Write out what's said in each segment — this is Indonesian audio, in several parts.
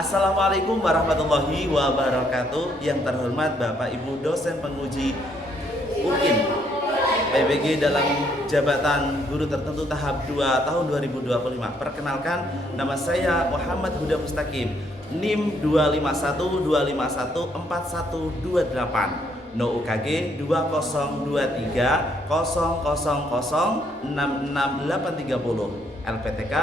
Assalamualaikum warahmatullahi wabarakatuh. Yang terhormat Bapak Ibu dosen penguji UIN PBG dalam jabatan guru tertentu tahap 2 tahun 2025. Perkenalkan, nama saya Muhammad Huda Mustaqim, NIM 251251428, No UKG 202300066830, LPTK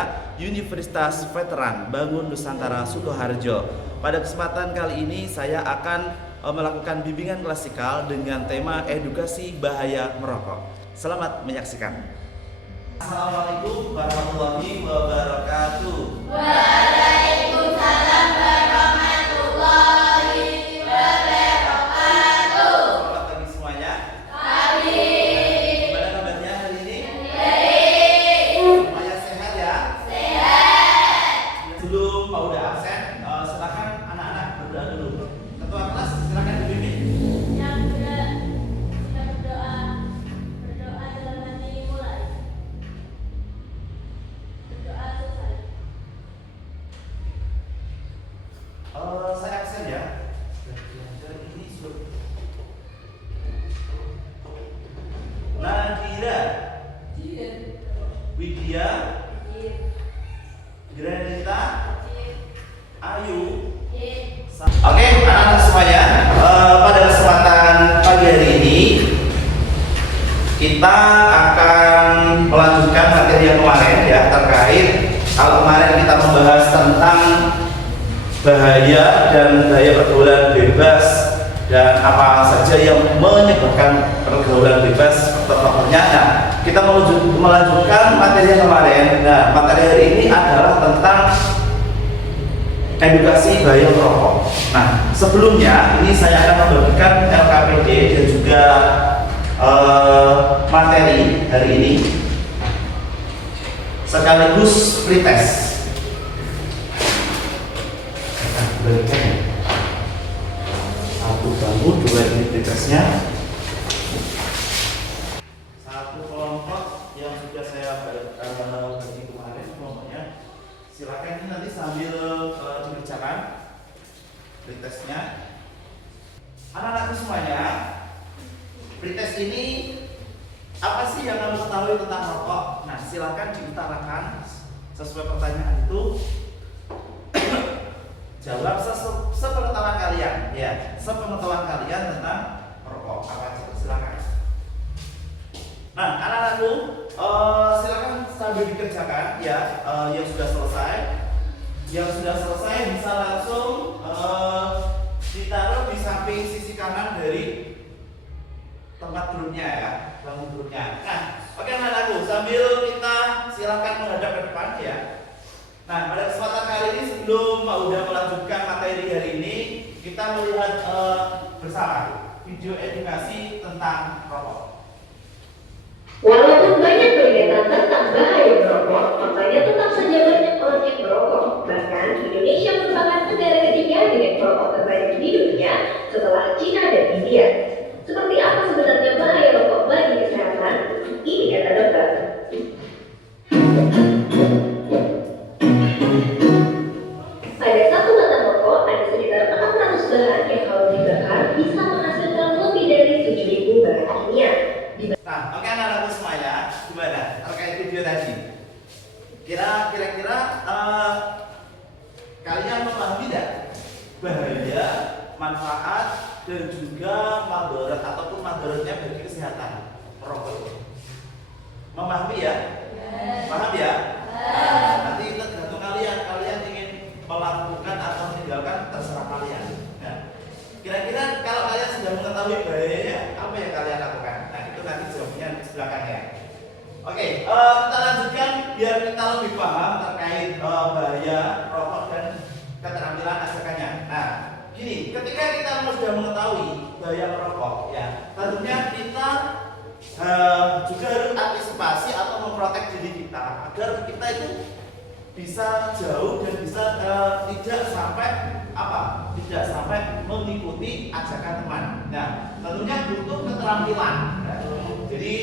Universitas Veteran Bangun Nusantara Sukoharjo. Pada kesempatan kali ini saya akan melakukan bimbingan klasikal dengan tema edukasi bahaya merokok. Selamat menyaksikan. Assalamualaikum warahmatullahi wabarakatuh. Waalaikumsalam warahmatullahi wabarakatuh. Selamat pagi semuanya. Pagi. Gimana kabarnya hari ini? Baik. Semuanya sehat ya? Sehat. Sebelum Pak udah absen, silakan anak-anak berdoa dulu. Ketua kelas silakan dibimbing. Yang sudah berdoa dalam hati mulai. Berdoa selesai. Saya absen ya. Belajar ini sudah. Nadira, Widya, Granita, Ayu. Oke, anak-anak semuanya, pada kesempatan pagi hari ini kita akan melanjutkan materi yang kemarin ya, terkait kalau kemarin kita membahas tentang bahaya dan bahaya pergaulan bebas dan apa saja yang menyebabkan pergaulan bebas faktor-faktornya. Nah, kita melanjutkan materi yang kemarin. Nah, materi hari ini adalah tentang edukasi bahaya merokok. Nah, sebelumnya ini saya akan membagikan LKPD dan juga materi hari ini sekaligus pretest. Satu bambu, dua ini pretestnya. Satu kelompok yang sudah saya bagi kemarin kelompoknya. Silakan ini nanti sambil dikerjakan pretestnya. Anak-anak semuanya, pretest ini apa sih yang kamu ketahui tentang rokok? Nah, silakan diutarakan sesuai pertanyaan itu. Jawab sepengetahuan kalian, ya, sepengetahuan kalian tentang rokok apa aja, silakan. Nah, anak-anakku, silakan sambil dikerjakan, ya, yang sudah selesai bisa langsung ditaruh di samping sisi kanan dari tempat duduknya ya, bangun duduknya. Nah, oke anak-anakku, sambil kita silakan menghadap ke depan ya. Nah, pada kesempatan kali ini sebelum Pak Uda melanjutkan materi hari ini, kita melihat bersama video edukasi tentang rokok. Walaupun banyak peringatan tentang bahaya merokok, faktanya tetap saja banyak orang yang merokok. Bahkan Indonesia merupakan negara ketiga dengan perokok terbanyak di dunia setelah Cina dan India. Seperti apa sebenarnya bahaya rokok bagi kesehatan? Ini kata dokter. Pada satu batang rokok ada sekitar 600 bahan yang kalau dibakar bisa menghasilkan lebih dari 7.000 bahan kimia. Nah, oke anak-anakku semuanya, gimana terkait video tadi? Kira-kira kalian memahami tidak bahaya, manfaat dan juga madarat ataupun madaratnya bagi kesehatan rokok? Memahami ya? Paham ya? Nanti tergantung kalian ingin melakukan atau meninggalkan, terserah kalian. Nah, kira-kira kalau kalian sudah mengetahui bahayanya, apa yang kalian lakukan? Nah, itu nanti jawabnya di belakangnya. Oke, kita lanjutkan biar kita lebih paham terkait bahaya rokok dan keterampilan ajakannya. Nah, gini, ketika kita sudah mengetahui bahaya merokok, ya, tentunya kita juga harus antisipasi atau memprotek diri kita agar kita itu bisa jauh dan bisa tidak sampai mengikuti ajakan teman. Nah, tentunya butuh keterampilan. Nah, jadi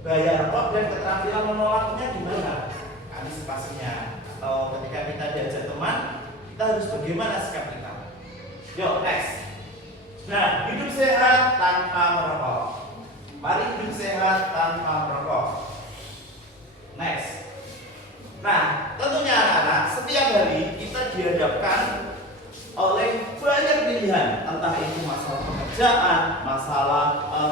bahaya rokok dan keterampilan menolaknya gimana? Antisipasinya. Atau ketika kita diajak teman, kita harus bagaimana sikap kita. Yuk, next. Nah, hidup sehat tanpa merokok. Mari hidup sehat tanpa merokok. Next. Nah, tentunya anak-anak, setiap hari kita dihadapkan oleh banyak pilihan, entah itu masalah pekerjaan, masalah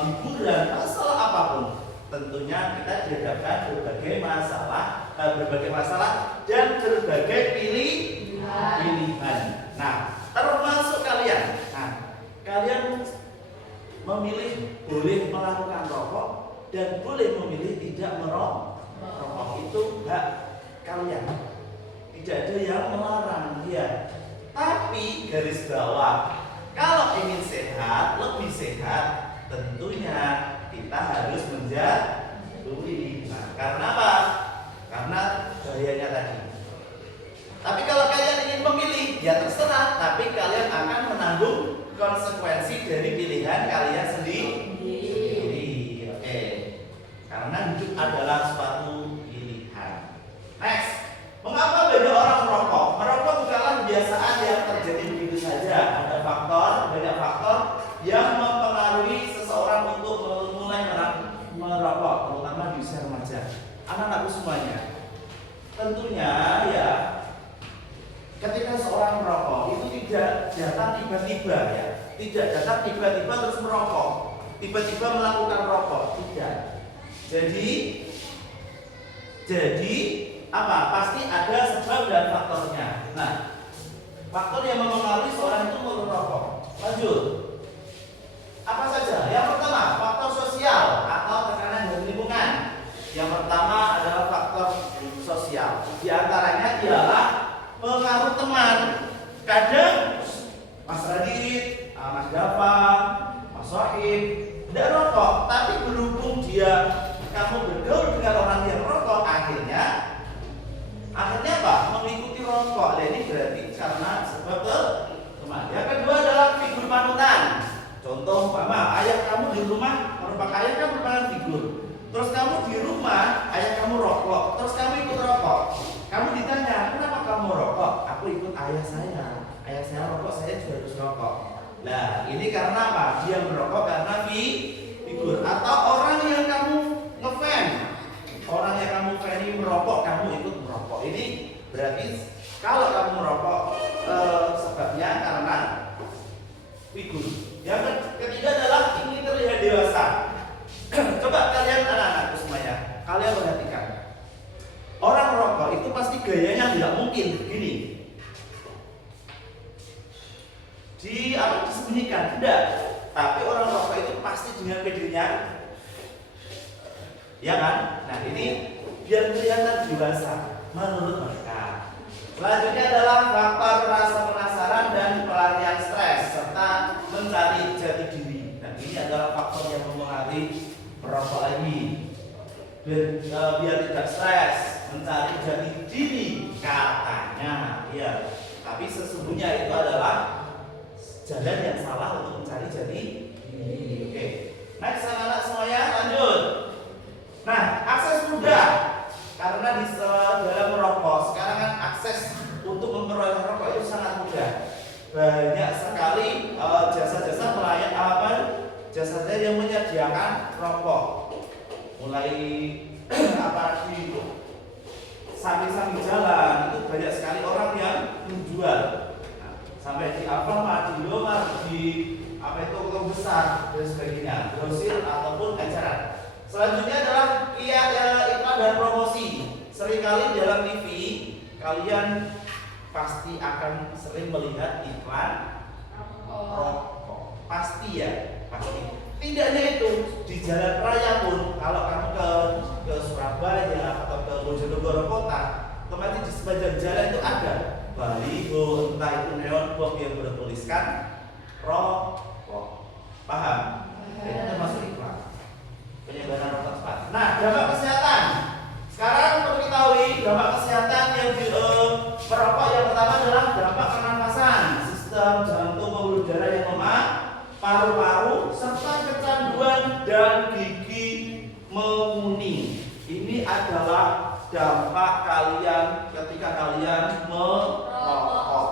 hiburan, masalah apapun. Tentunya kita dihadapkan berbagai masalah dan berbagai pilihan. Nah, termasuk kalian. Nah, kalian memilih boleh melakukan rokok dan boleh memilih tidak merokok. Itu hak kalian. Tidak ada yang melarang dia. Tapi garis bawah, kalau ingin sehat, lebih sehat, tentunya kita harus menjauhi. Nah, karena apa? Karena bahayanya tadi. Tapi kalau kalian ingin memilih, ya terserah. Tapi kalian akan menanggung konsekuensi dari pilihan kalian sendiri. Oke. Karena hidup adalah suatu pilihan. Next. Mengapa banyak orang merokok? Merokok bukanlah kebiasaan yang terjadi begitu saja. Ada banyak faktor yang mempengaruhi seseorang untuk mulai merokok, terutama di usia remaja. Anak-anakku semuanya. Tentunya ya, ketika seorang merokok itu tidak datang tiba-tiba ya, tidak datang tiba-tiba terus merokok, tiba-tiba melakukan rokok, tidak. Jadi apa? Pasti ada sebab dan faktornya. Nah, faktor yang mempengaruhi seorang itu merokok. Lanjut. Apa saja? Yang pertama, faktor sosial atau tekanan dari lingkungan. Yang pertama adalah faktor sosial. Di antaranya ialah pengaruh teman. Kadang Mas Radit, Mas Dava, Mas Sohib tidak rokok, tapi berhubung kamu bergaul dengan orang yang merokok, akhirnya apa? Mengikuti rokok. Nah, ini berarti karena sebab teman. Yang kedua adalah figur panutan. Contoh, ayah kamu di rumah ayah kamu merupakan figur. Terus kamu di rumah, ayah kamu rokok, terus kamu ikut rokok. Kamu ditanya, kenapa kamu rokok? Aku ikut ayah saya. Ayah saya rokok, saya juga harus rokok. Nah, ini karena apa? Dia merokok karena figur. Atau orang yang kamu ngefan, orang yang kamu fani merokok, kamu ikut merokok. Ini berarti kalau kamu merokok sebabnya karena figur. Yang ketiga adalah ingin terlihat dewasa. Coba kalian anak-anakku semuanya, kalian perhatikan. Orang merokok itu pasti gayanya tidak mungkin begini. Disembunyikan, tidak. Tapi orang merokok itu pasti dengan pedenya. Ya kan? Nah, ini biar kelihatan dewasa menurut mereka. Selanjutnya adalah faktor rasa penasaran dan pelarian stres serta mencari jati diri. Nah, ini adalah faktor yang mempengaruhi merokok lagi. Biar tidak stres, mencari jati diri katanya, ya. Tapi sesungguhnya itu adalah jalan yang salah untuk mencari jati diri. Oke. Next, anak-anak semuanya lanjut. Nah, akses mudah karena di dalam merokok sekarang kan akses untuk memperoleh rokok itu sangat mudah. Banyak sekali jasa-jasa jasa yang menyediakan rokok. Mulai di samping-samping jalan itu banyak sekali orang yang menjual. Nah, sampai di Alfamart, di Indomaret, di toko besar dan sebagainya, grosir ataupun eceran. Selanjutnya adalah iklan dan promosi. Seringkali dalam TV kalian pasti akan sering melihat iklan rokok. Pasti ya, pasti. Tidak hanya itu, di jalan raya pun kalau kamu ke Surabaya atau ke Bojonegoro kota, otomatis di sepanjang jalan itu ada baliho, entah itu neon box yang bertuliskan rokok. Paham? Itu termasuk iklan penyebaran rokok cepat. Nah, dampak kesehatan. Sekarang perlu diketahui dampak kesehatan yang merokok yang pertama adalah dampak pernafasan, sistem jantung, pembuluh darah yang lemah, paru-paru, serta kecanduan dan gigi menguning. Ini adalah dampak kalian ketika kalian merokok.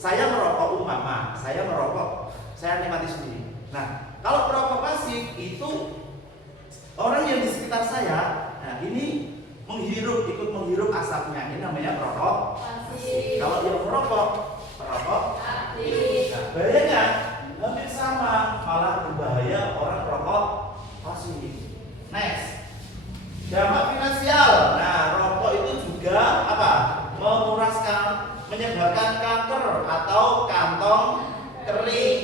saya merokok umpama, saya merokok, saya nikmati sendiri. Nah, kalau perokok pasif itu orang yang di sekitar saya, nah ini ikut menghirup asapnya, ini namanya perokok. Kalau dia merokok, perokok aktif. Nah, bahayanya hampir sama, malah berbahaya orang perokok pasif. Next, dampak finansial. Nah, rokok itu juga apa? Menyebabkan kanker atau kantong kering.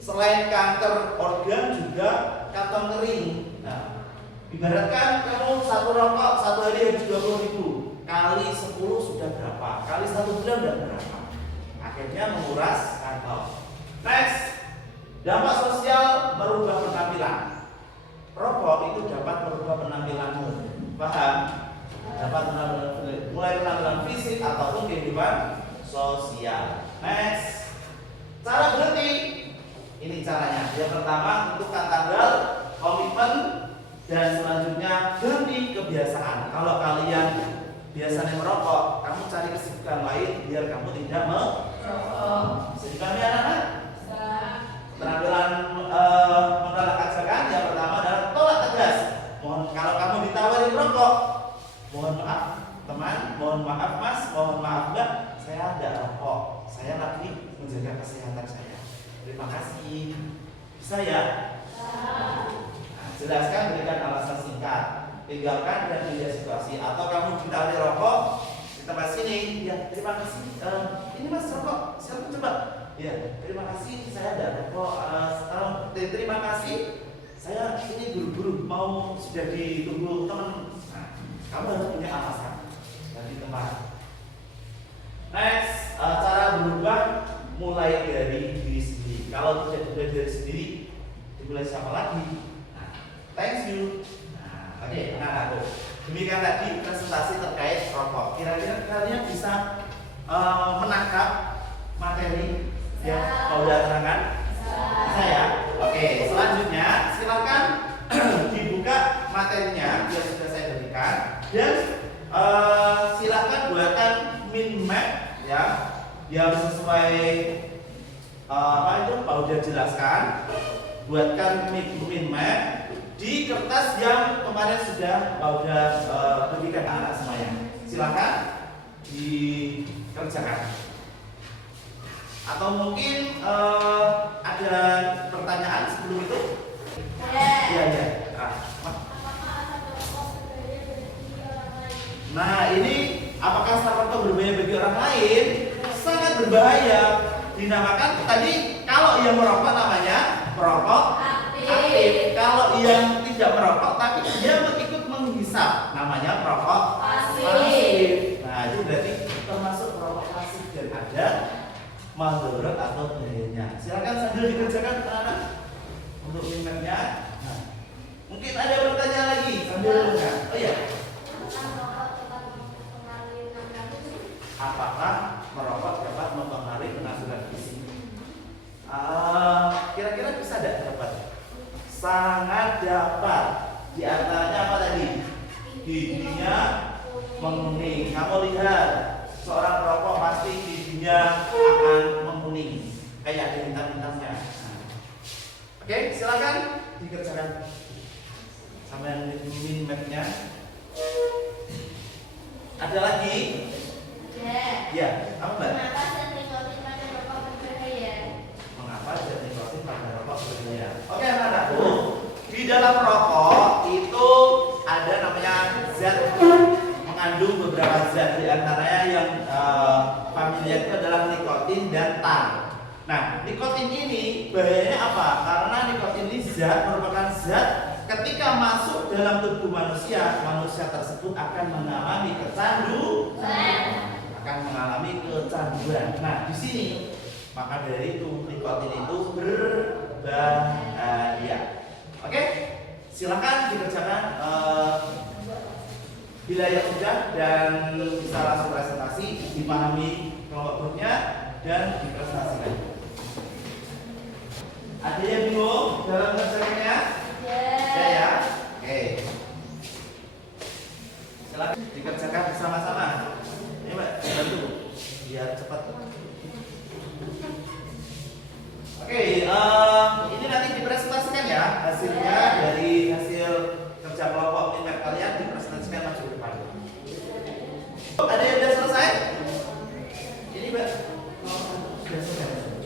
Selain kanker organ juga kantong kering. Nah, ibaratkan kamu satu rokok satu hari habis 20.000, kali 10 sudah berapa? Kali 1 bulan sudah berapa? Akhirnya menguras kantong. Next, dampak sosial merubah penampilan. Rokok itu dapat merubah penampilanmu. Paham? Dapat mulai penampilan fisik ataupun kehidupan sosial. Next, cara berhenti. Ini caranya. Yang pertama, tentukan tanggal, komitmen, dan selanjutnya ganti kebiasaan. Kalau kalian biasanya merokok, kamu cari kesibukan lain biar kamu tidak merokok. Bisa dipahami anak-anak? Penampilan menolak yang pertama adalah tolak tegas. Kalau kamu ditawari merokok, mohon maaf teman, mohon maaf mas, mohon maaf mbak, saya tidak rokok, saya lagi menjaga kesehatan saya. Terima kasih. Bisa ya? Nah, jelaskan, berikan alasan singkat, tinggalkan dan lihat situasi. Atau kamu ditawari rokok di tempat sini, ya terima kasih. Ini mas rokok, silakan coba. Ya, terima kasih. Saya ada rokok. Terima kasih. Saya ini buru-buru mau sudah ditunggu teman. Nah, kamu harus punya alasan dari tempat. Next, cara berubah mulai dari diri sendiri. Kalau tidak dimulai dari sendiri, dimulai siapa lagi? Nah, thanks you. Nah, oke, anak-anakku. Demikian tadi presentasi terkait rokok. Kira-kira kalian bisa menangkap materi yang mau terangkan? Bisa ya? Oke, selanjutnya silakan dibuka materinya yang sudah saya berikan dan silakan buatkan mind map ya yang sesuai apa itu Pak udah jelaskan. Buatkan mind map di kertas yang kemarin sudah Pak udah berikan anak semuanya. Silakan dikerjakan. Atau mungkin ada pertanyaan sebelum itu? Iya. Nah, ini apakah asap rokok berbahaya bagi orang lain? Sangat berbahaya. Dinamakan tadi kalau yang merokok namanya perokok aktif. Kalau yang tidak merokok tapi dia ikut menghisap namanya perokok pasif. Nah, itu berarti termasuk perokok pasif dan ada mandorot atau bahayanya. Silakan sambil dikerjakan anak-anak untuk minumnya. Nah, mungkin ada pertanyaan lagi sambil mendengar. Oh iya. Apakah merokok dapat mempengaruhi penampilan fisik? Kira-kira bisa dapat? Sangat dapat. Di antaranya apa tadi? Giginya menguning. Kamu lihat seorang perokok pasti giginya akan menguning, kayak ada hintam-hintamnya. Oke, silakan dikerjakan sampai min mapnya. Ada lagi? Ya, apa mbak? Mengapa zat nikotin pada rokok berbahaya? Mengapa zat nikotin pada rokok berbahaya? Oke anak-anakku, di dalam rokok itu ada namanya zat mengandung beberapa zat, di antaranya yang familiar itu adalah nikotin dan tar. Nah, nikotin ini bahayanya apa? Karena nikotin ini merupakan zat ketika masuk dalam tubuh manusia, manusia tersebut akan mengalami kecanduan. Nah, di sini maka dari itu nikotin itu berbahaya. Oke, silakan dikerjakan bila yang sudah dan bisa langsung presentasi, dipahami kelompok grupnya dan dipresentasikan. Ada yang bingung dalam kerjanya? Ya. Oke. Silakan dikerjakan bersama-sama. Ini Mbak, bantu biar cepat.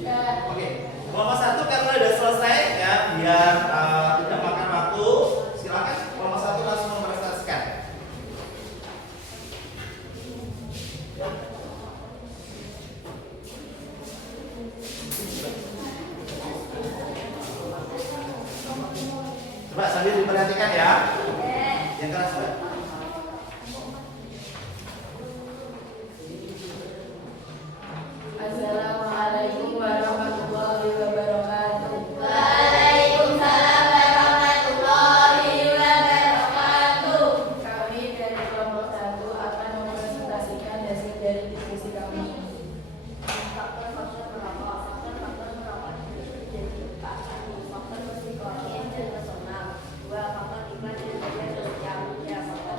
Oke, kelompok 1 karena sudah selesai ya, biar tidak makan waktu, silakan kelompok 1 langsung mempresentasikan. Coba sambil diperhatikan ya. Yang keras Mbak. Assalamualaikum warahmatullahi wabarakatuh. Waalaikumsalam warahmatullahi wabarakatuh. Kami dari kelompok 1 akan mempresentasikan hasil dari diskusi kami. Faktor-faktor merokok. Faktor-faktor merokok itu terjadi empat. Satu, faktor psikologis dan personal. Dua, faktor iklan dan media sosial. Tiga, faktor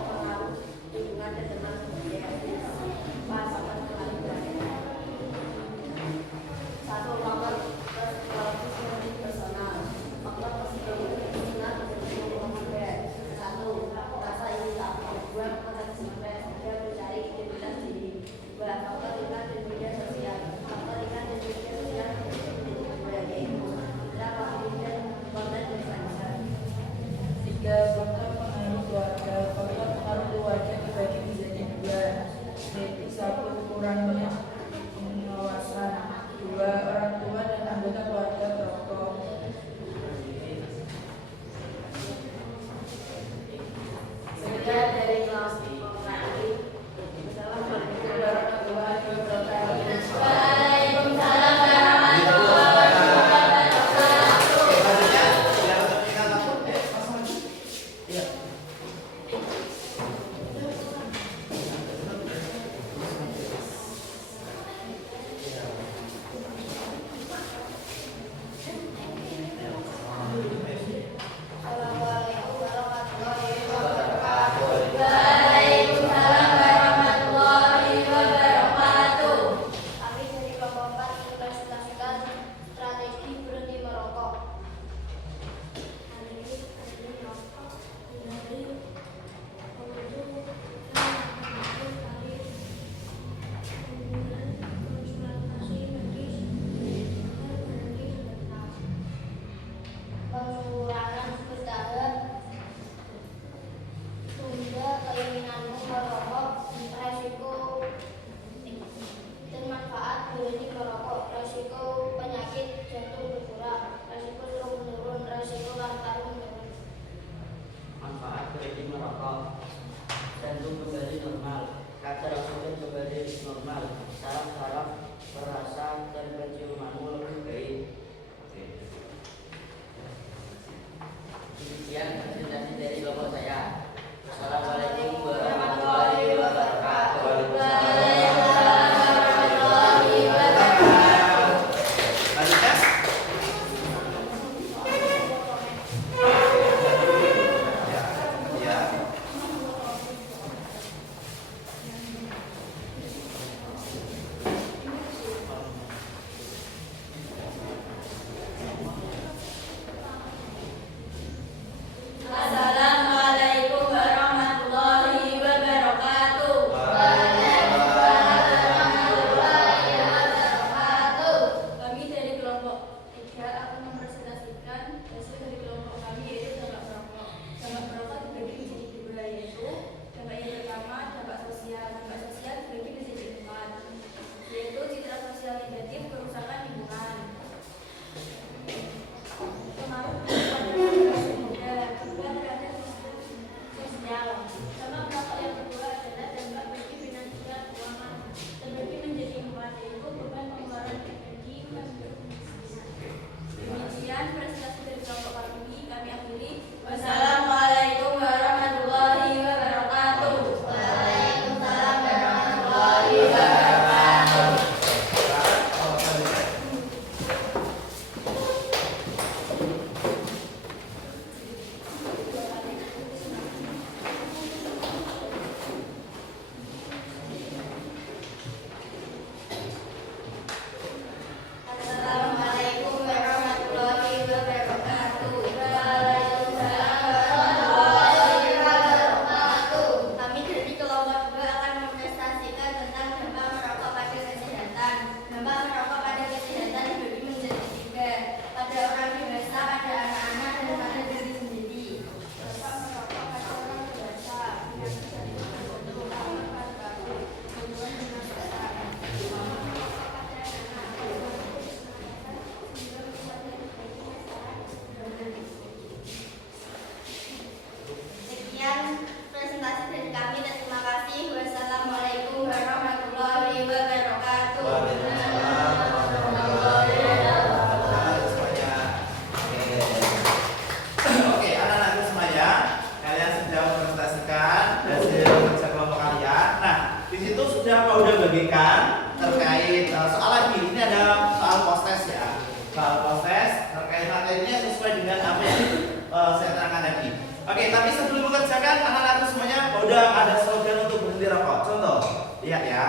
saya terangkan lagi. Oke, tapi sebelum mengerjakan anak-anakku semuanya udah ada slogan untuk berhenti rokok. Contoh, lihat ya.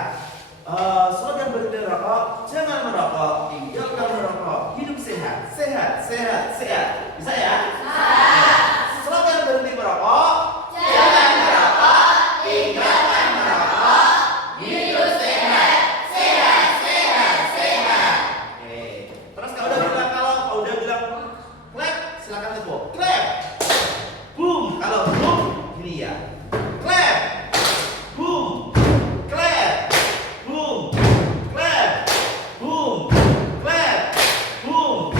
Slogan berhenti rokok, jangan merokok, tinggalkan merokok, hidup sehat, sehat, sehat, sehat. Bisa ya? Slogan berhenti merokok, jangan merokok, tinggalkan merokok, hidup sehat, sehat, sehat, sehat. Oke. Terus kalau udah bilang clap, silakan tepuk. Clap. Boom. Kalau boom gini ya. Clap. Boom. Clap. Boom. Clap. Boom. Clap. Boom.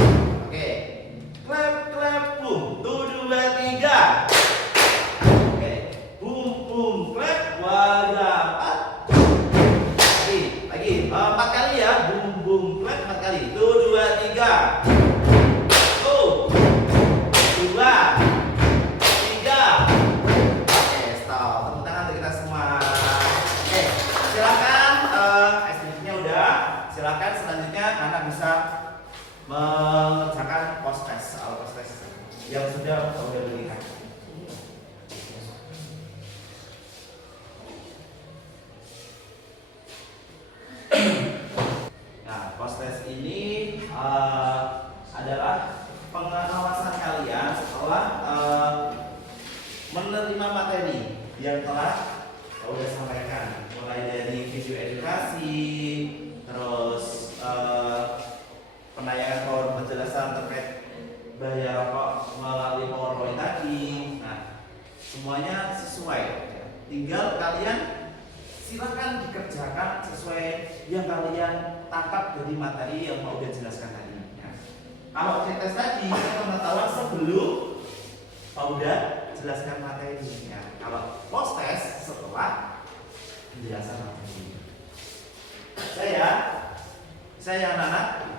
Oke. Clap, clap, boom. 1, 2, 3. Oke. Boom, boom, clap. 1, 2, 3. Lagi. 4 kali ya. Boom, boom, clap 4 kali. 1, 2, 3. 1, 2, 3. Oke, stop. Tepuk tangan untuk kita semua. Oke, silakan. Estimasinya udah. Silakan selanjutnya anak bisa mengerjakan post test, soal post test yang sudah dilihat. Nah, post test ini adalah pengawasan kalian setelah menerima materi yang telah udah sampaikan, mulai dari video edukasi, terus penayangan penjelasan terkait bahaya rokok melalui PowerPoint tadi. Nah, semuanya sesuai. Tinggal kalian silakan dikerjakan sesuai yang kalian tangkap dari materi yang mau dijelaskan tadi. Ya. Kalau tes tadi kita pengetahuan sebelum udah jelaskan materinya. Kalau post test setelah penjelasan materi. Saya anak-anak.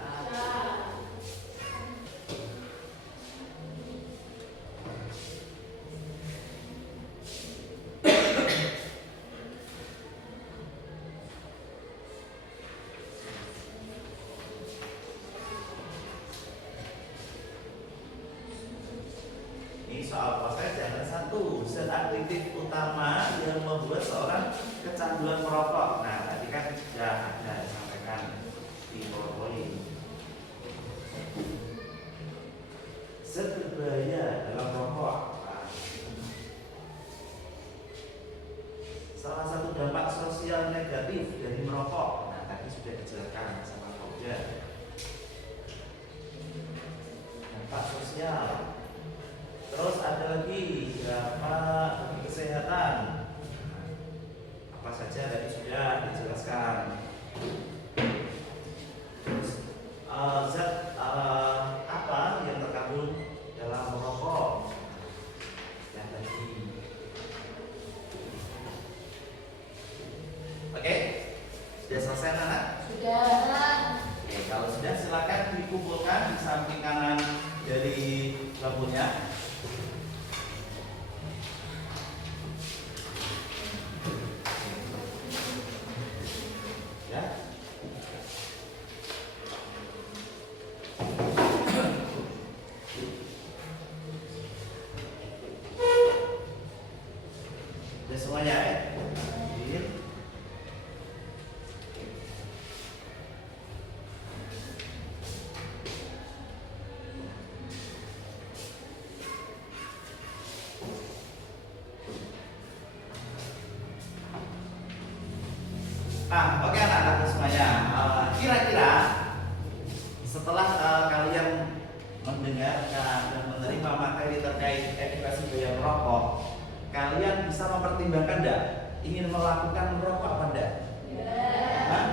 Soal proses yang ada satu zat aktif utama yang membuat seorang kecanduan merokok. Nah, tadi kan sudah ada disampaikan di PowerPoint. Zat berbahaya dalam rokok. Nah, salah satu dampak sosial negatif dari merokok. Nah, tadi sudah dijelaskan sama Fauja. Dampak sosial. Terus ada lagi dampak kesehatan. Apa saja tadi sudah dijelaskan. Terus zat apa yang terkandung dalam merokok? Yang tadi. Oke, sudah selesai anak? Sudah. Oke, kalau sudah silakan dikumpulkan di samping kanan dari lampunya. Udah semuanya ya? Oke anak-anak semuanya. Kira-kira setelah kalian mendengarkan dan menerima materi terkait edukasi bahaya merokok, kalian bisa mempertimbangkan enggak ingin melakukan merokok apa enggak? Hah?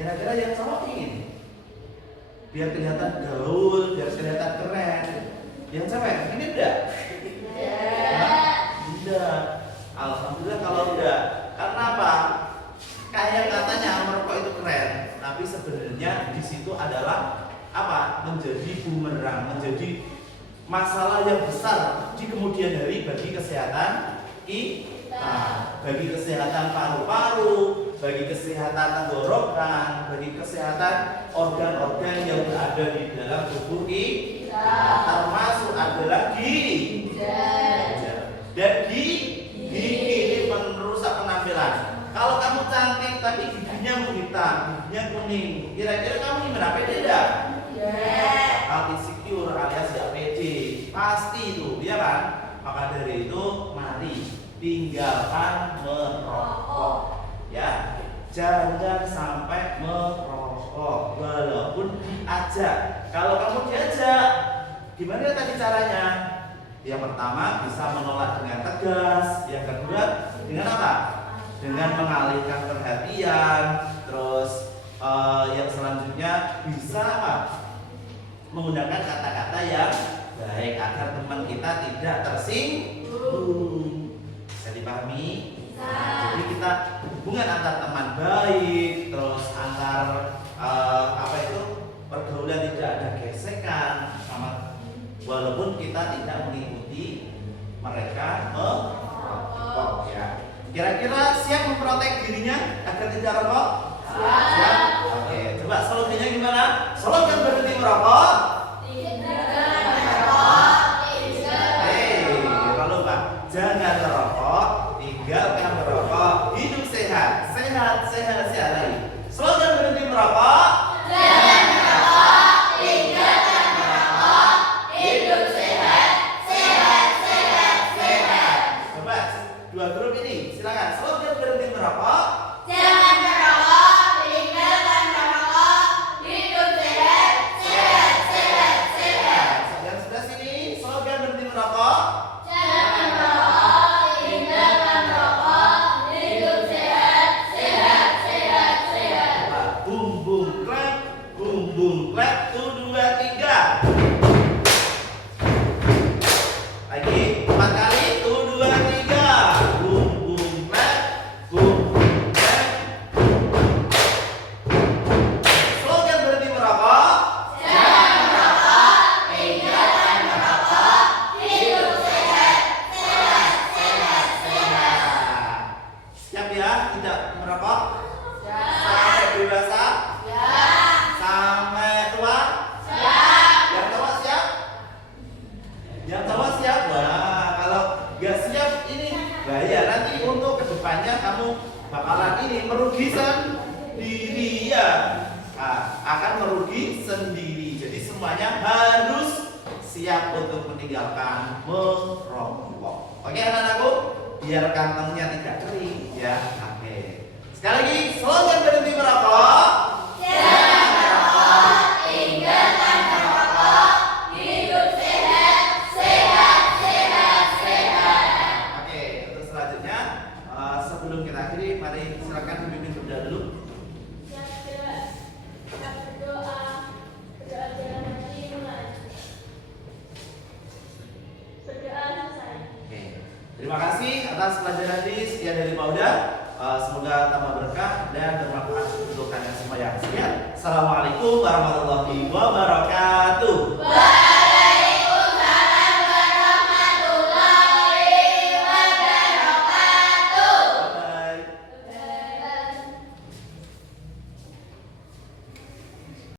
Kira-kira yang cowok ingin biar kelihatan gaul, biar kelihatan keren. Yang cewek ini enggak? Tidak. Alhamdulillah kalau enggak. Karena apa? Kayak katanya merokok itu keren, tapi sebenarnya di situ adalah apa? Menjadi bumerang, menjadi masalah yang besar di kemudian hari bagi kesehatan kita, bagi kesehatan paru-paru, bagi kesehatan tenggorokan, bagi kesehatan organ-organ yang berada ada di dalam tubuh kita, termasuk adalah ginjal. Dan gigi ini merusak penampilan. Kalau kamu cantik tapi giginya menghitam, giginya kuning, kira-kira kamu gimana? Pede tidak? Bakal insecure alias tidak pede, pasti itu, ya kan? Maka dari itu, mari tinggalkan merokok, ya. Jangan sampai merokok, walaupun diajak. Kalau kamu diajak, gimana tadi caranya? Yang pertama bisa menolak dengan tegas, yang kedua dengan apa? Dengan mengalihkan perhatian, terus yang selanjutnya bisa apa? Menggunakan kata-kata yang baik agar teman kita tidak tersinggung. Bisa dipahami? Nah, jadi kita hubungan antar teman baik, terus antar pergaulan tidak ada gesekan, sama walaupun kita tidak mengikuti mereka merokok, ya. Kira-kira siap memprotek dirinya agar tidak rokok? Siap. Oke, coba slogannya gimana? Slogan berhenti merokok. Lalu Pak, jangan merokok, tinggalkan merokok, hidup sehat, sehat, sehat, sehat lagi. Slogan berhenti merokok. Jangan merokok, tinggalkan merokok, hidup sehat, sehat, sehat, sehat. Coba dua grup ini, silakan. Slogan berhenti merokok. Jangan merokok, tinggalkan merokok, hidup sehat, sehat, sehat, sehat. Yang sebelah sini, slogan berhenti merokok. Jangan merokok, tinggalkan merokok, hidup sehat, sehat, sehat, sehat. Coba, bum bum clap, bum bum clap, 1, 2, 3. Lagi 4 kali, 1, 2, 3. Bum bum clap, bum bum clap. Slogan berhenti merokok. Jangan merokok, tinggalkan merokok, hidup sehat, sehat, sehat, sehat. Siap ya, tidak merokok sampai dewasa, sampai tua. Yang tua siap? Yang tua siap? Wah, kalau nggak siap ini bahaya. Nanti untuk kedepannya kamu bakalan ini merugi sendiri ya. Akan merugi sendiri. Jadi semuanya harus siap untuk meninggalkan merokok. Oke anak-anakku, biar kantongnya tidak kering ya. Oke. Sekali lagi, slogan berhenti merokok. Jangan merokok, tinggalkan merokok, hidup sehat, sehat, sehat, sehat. Oke, untuk selanjutnya sebelum kita akhiri, mari silakan pemimpin berdoa dulu. Oke. Terima kasih atas pelajaran ini. Sekian dari Pak Uda. Semoga tambah berkah dan bermanfaat untuk kalian semua yang sekian. Assalamualaikum warahmatullahi wabarakatuh.